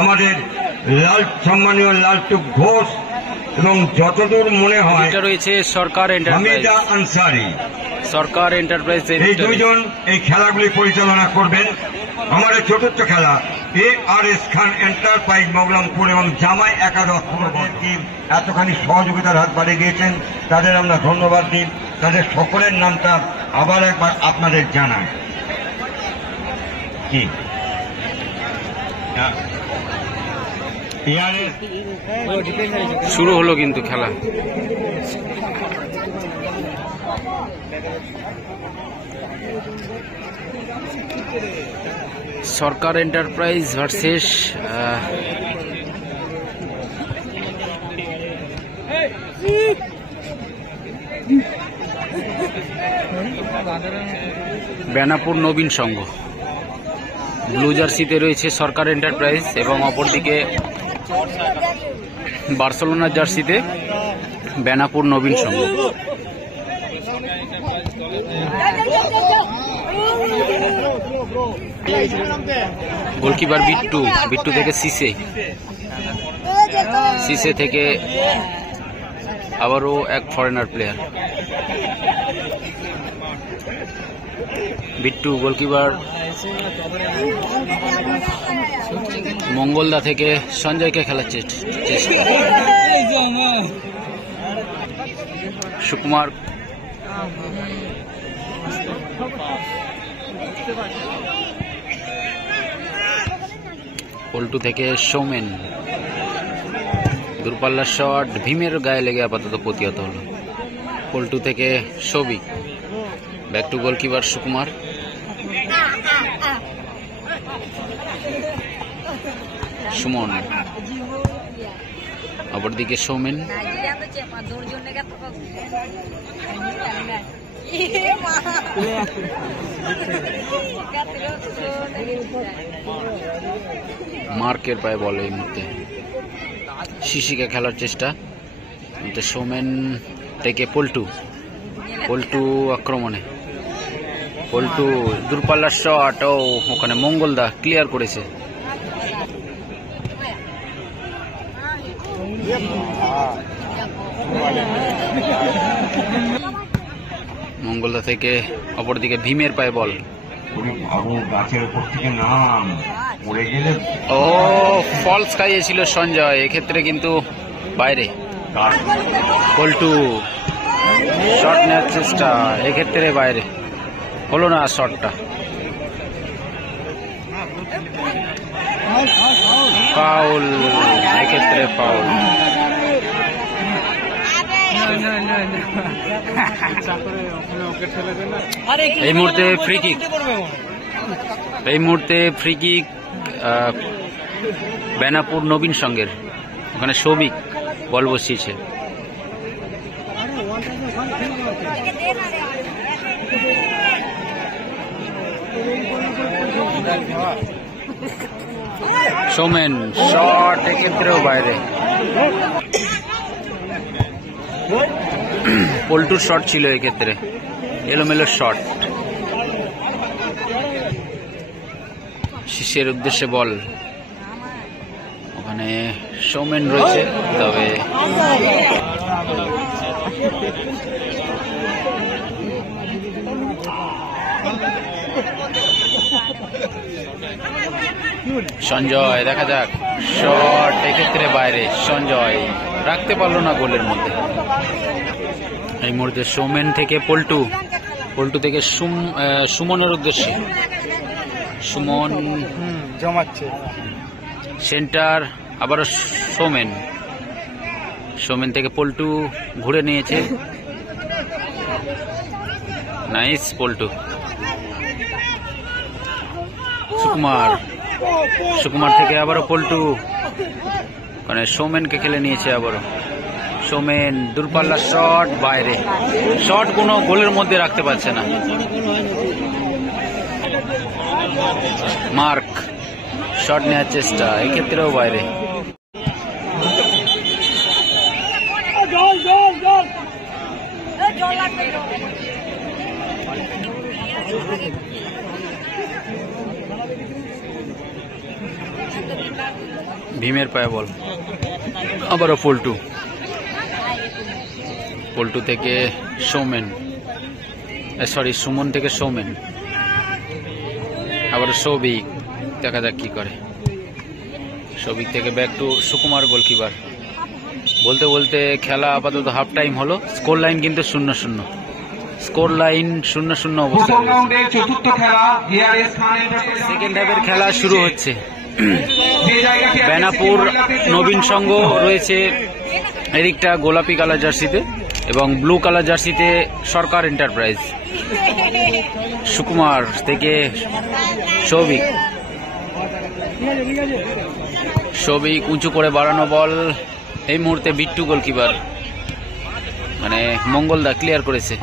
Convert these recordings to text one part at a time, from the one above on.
আমাদের সম্মানীয় লালটু ঘোষ এবং যতদূর মনে হয় রয়েছে সরকার হামিদা আনসারি। সরকার এন্টারপ্রাইজ এই দুইজন এই খেলাগুলি পরিচালনা করবেন। আমাদের চতুর্থ খেলা ARS খান এন্টারপ্রাইজ মগলামপুর এবং জামাই একাদশ টিম এতখানি সহযোগিতার হাত বাড়িয়ে গিয়েছেন, তাদের আমরা ধন্যবাদ দিই। তাদের সকলের নামটা আবার একবার আপনাদের জানাই। কি শুরু হলো কিন্তু খেলা। সরকার এন্টারপ্রাইজ ভার্সেস বেনাপুর নবীন সংঘ। ব্লু জার্সিতে রয়েছে সরকার এন্টারপ্রাইজ এবং অপরদিকে বার্সেলোনা জার্সিতে বেনাপুর নবীন সংঘ। গোলকিপার বিট্টু, বিট্টু থেকে সিসে, সিসে থেকে আবারও এক ফরেনার প্লেয়ার। বিট্টু গোলকিপার। মঙ্গলদা থেকে সঞ্জয়কে খেলার চেষ্টা। সুকুমার পল্টু থেকে সৌমেন, দূরপাল্লার শট ভীমের গায়ে লেগে আপাতত প্রতিহত হল। পল্টু থেকে Sabik, back to goalkeeper Sukumar. Suman, অপরদিকে সৌমেন। মার্কের পায়ে বল এই মুহূর্তে। শিশিকা খেলার চেষ্টা, সৌমেন থেকে পল্টু, পল্টু আক্রমণে, পল্টু দূরপাল্লার শট। ও ওখানে মঙ্গলদা ক্লিয়ার করেছে। মঙ্গলদা থেকে অপরদিকে ভীমের পায়ে বল। গাছের উপর থেকে নাম পড়ে গেলে ও ফলস খাইয়েছিল সঞ্জয়, এক্ষেত্রে কিন্তু বাইরে। পল্টু শট নেওয়ার চেষ্টা, এক্ষেত্রে বাইরে হলো না শটটা। ফাউল, এক্ষেত্রে ফাউল। এই মুহূর্তে ফ্রি কিক, এই মুহূর্তে ফ্রি কিক বেনাপুর নবীন সংঘের। ওখানে সৌভিক বল বসিয়েছে। সৌমেন শট, এক্ষেত্রেও বাইরে। পল্টুর শট ছিল এক্ষেত্রে, এলোমেলো শট। শিশের উদ্দেশ্যে বল, ওখানে সৌমেন রয়েছে, তবে সঞ্জয়, দেখা যাক শট, এক্ষেত্রে বাইরে। সঞ্জয় রাখতে পারলো না গোলের মধ্যে। এই মুহূর্তে সৌমেন থেকে পল্টু, পল্টু থেকে সুমনের উদ্দেশ্যে। সুমন জমাচ্ছে সেন্টার, আবারও সৌমেন, সৌমেন থেকে পল্টু ঘুরে নিয়েছে। নাইস পল্টু। সুকুমার, সুকুমার থেকে আবারও পল্টু, মানে সৌমেনকে খেলে নিয়েছে আবারও। সৌমেন দূরপাল্লার শট, বাইরে। শট কোনো গোলের মধ্যে রাখতে পারছে না। মার্ক শট নেওয়ার চেষ্টা, এক্ষেত্রেও বাইরে। ভীমের পায়ে বল, আবারও পল্টু, পল্টু থেকে সৌমেন, সরি সুমন থেকে সৌমেন, আবার সৌভিক, দেখা যাক কি করে। সৌভিক থেকে ব্যাক টু সুকুমার গোলকিপার। বলতে বলতে খেলা আপাতত হাফ টাইম হলো, স্কোর লাইন কিন্তু 0-0, স্কোর লাইন 0-0 অবস্থা। সেকেন্ড হাফের খেলা শুরু হচ্ছে। বেনাপুর নবীন সংঘ রয়েছে এদিকটা গোলাপি কালার জার্সিতে এবং ব্লু কালার জার্সিতে সরকার এন্টারপ্রাইজ। সুকুমার থেকে সৌভিক, সৌভিক উঁচু করে বাড়ানো বল, এই মুহূর্তে বিট্টু গোলকিপার, মানে মঙ্গলদা ক্লিয়ার করেছে।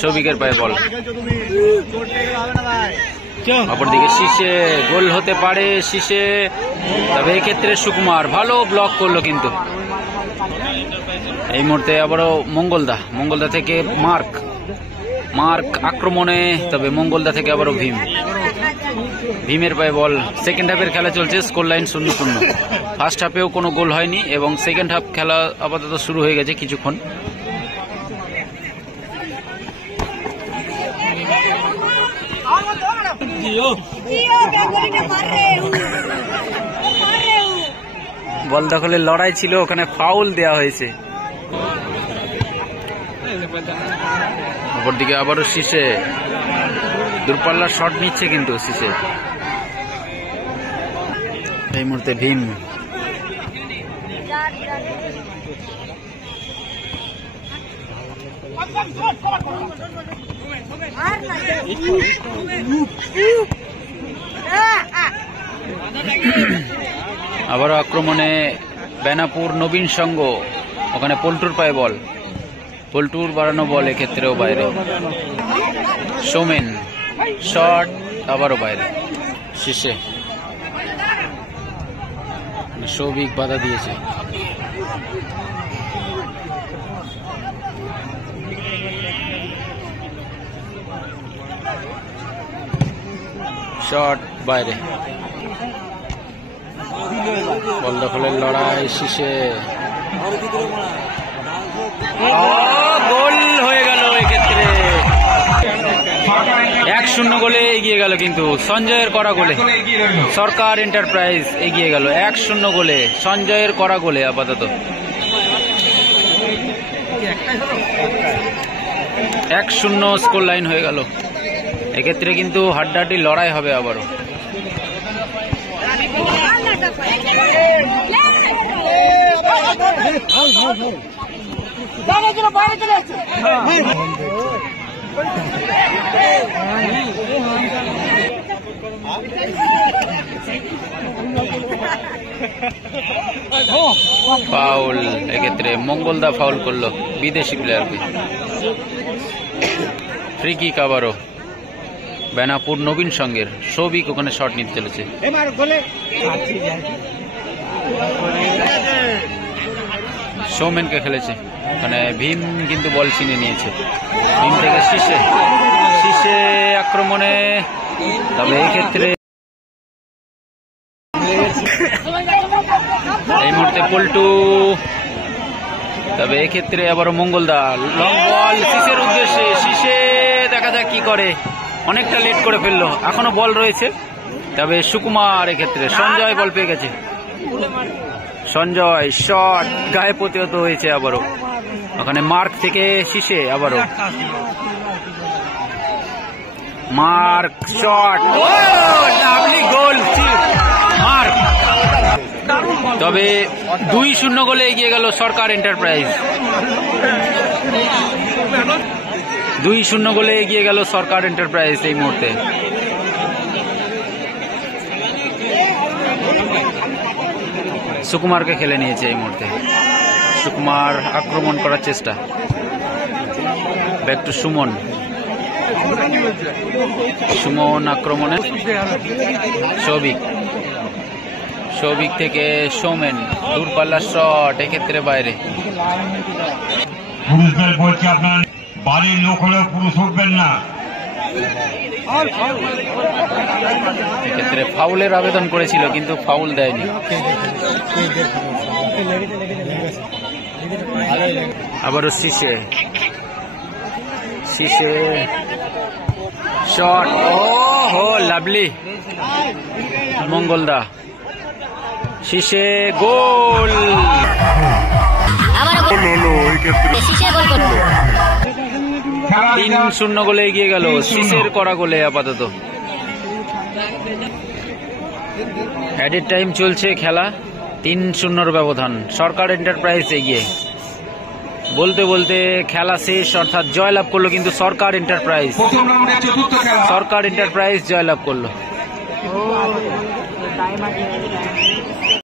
সৌভিকের পায়ে বল, অপরদিকে শীষে গোল হতে পারে, শীষে, তবে এক্ষেত্রে সুকুমার ভালো ব্লক করলো কিন্তু। এই মুহূর্তে আবারও মঙ্গলদা, মঙ্গলদা থেকে মার্ক, মার্ক আক্রমণে, তবে মঙ্গলদা থেকে আবারও ভীম, ভীমের পায়ে বল। সেকেন্ড হাফের খেলা চলছে, স্কোর লাইন 0-0। ফার্স্ট হাফেও কোনো গোল হয়নি এবং সেকেন্ড হাফ খেলা আপাতত শুরু হয়ে গেছে কিছুক্ষণ। বল দখলের লড়াই ছিল, ওখানে ফাউল দেওয়া হয়েছে। অপরদিকে আবারও শীষে দূরপাল্লার শট নিচ্ছে কিন্তু শীষে। এই মুহূর্তে ভীম, আবারও আক্রমণে বেনাপুর নবীন সংঘ, ওখানে পল্টুর পায়ে বল, পল্টুর বাড়ানো বল, এক্ষেত্রেও বাইরে। সৌমেন শট, আবারও বাইরে। শীষে সৌভিক বাধা দিয়েছে। শট বাইরে। বল দখলের লড়াই, শীষে গোল হয়ে গেল। এক্ষেত্রে 1-0 গোলে এগিয়ে গেল কিন্তু সঞ্জয়ের করা গোলে সরকার এন্টারপ্রাইজ এগিয়ে গেল 1-0 গোলে, সঞ্জয়ের করা গোলে। আপাতত 1-0 স্কোর লাইন হয়ে গেল। এক্ষেত্রে কিন্তু হাড্ডাহাড্ডি লড়াই হবে আবারও। ফাউল, এক্ষেত্রে মঙ্গলদা ফাউল করলো বিদেশি প্লেয়ারকে। ফ্রি কিক আবারও বেনাপুর নবীন সংঘের। সৌভিক ওখানে শট নিতে চলেছে। সৌমেনকে খেলেছে, ওখানে ভীম কিন্তু বল ছিনে নিয়েছে। ভীম থেকে শীষে, শীষে আক্রমণে, তবে এই ক্ষেত্রে এই মুহূর্তে পল্টু, তবে এক্ষেত্রে আবারও মঙ্গলদা লং বল শীষের উদ্দেশ্যে। শীষে দেখা যাক কি করে, অনেকটা লেট করে ফেললো, এখনো বল রয়েছে। তবে সুকুমার, এক্ষেত্রে সঞ্জয় বল পেয়ে গেছে। সঞ্জয় শট, গায়ে প্রতিহত হয়েছে আবারও। ওখানে মার্ক থেকে শীষে, আবারও মার্ক শট, গোল মার্ক। তবে 2-0 গোলে এগিয়ে গেল সরকার এন্টারপ্রাইজ। 2-0 গোলে এগিয়ে গেল সরকার এন্টারপ্রাইজ এই মুহূর্তে। সুকুমারকে খেলে নিয়েছে এই মুহূর্তে। সুকুমার আক্রমণ করার চেষ্টা, ব্যাক টু সুমন। সুমন আক্রমণে সৌভিক, সৌভিক থেকে সৌমেন, দূরপাল্লার শট, এক্ষেত্রে বাইরে। পুরুষদের বলছি আপনার বাড়ির লোক হলেও পুরুষ উঠবেন না, এক্ষেত্রে ফাউলের আবেদন করেছিল কিন্তু ফাউল দেয়নি। আবারও শীষে শট, ও হো লাভলি মঙ্গলদা, শীষে গোল। 3-0 গোলে এগিয়ে গেল শীষের করা গোলে। আপাতত অ্যাডেড টাইম চলছে, খেলা 3-0 ব্যবধান, সরকার এন্টারপ্রাইজ এগিয়ে। বলতে বলতে খেলা শেষ, অর্থাৎ জয়লাভ করলো কিন্তু সরকার এন্টারপ্রাইজ জয়লাভ করলো।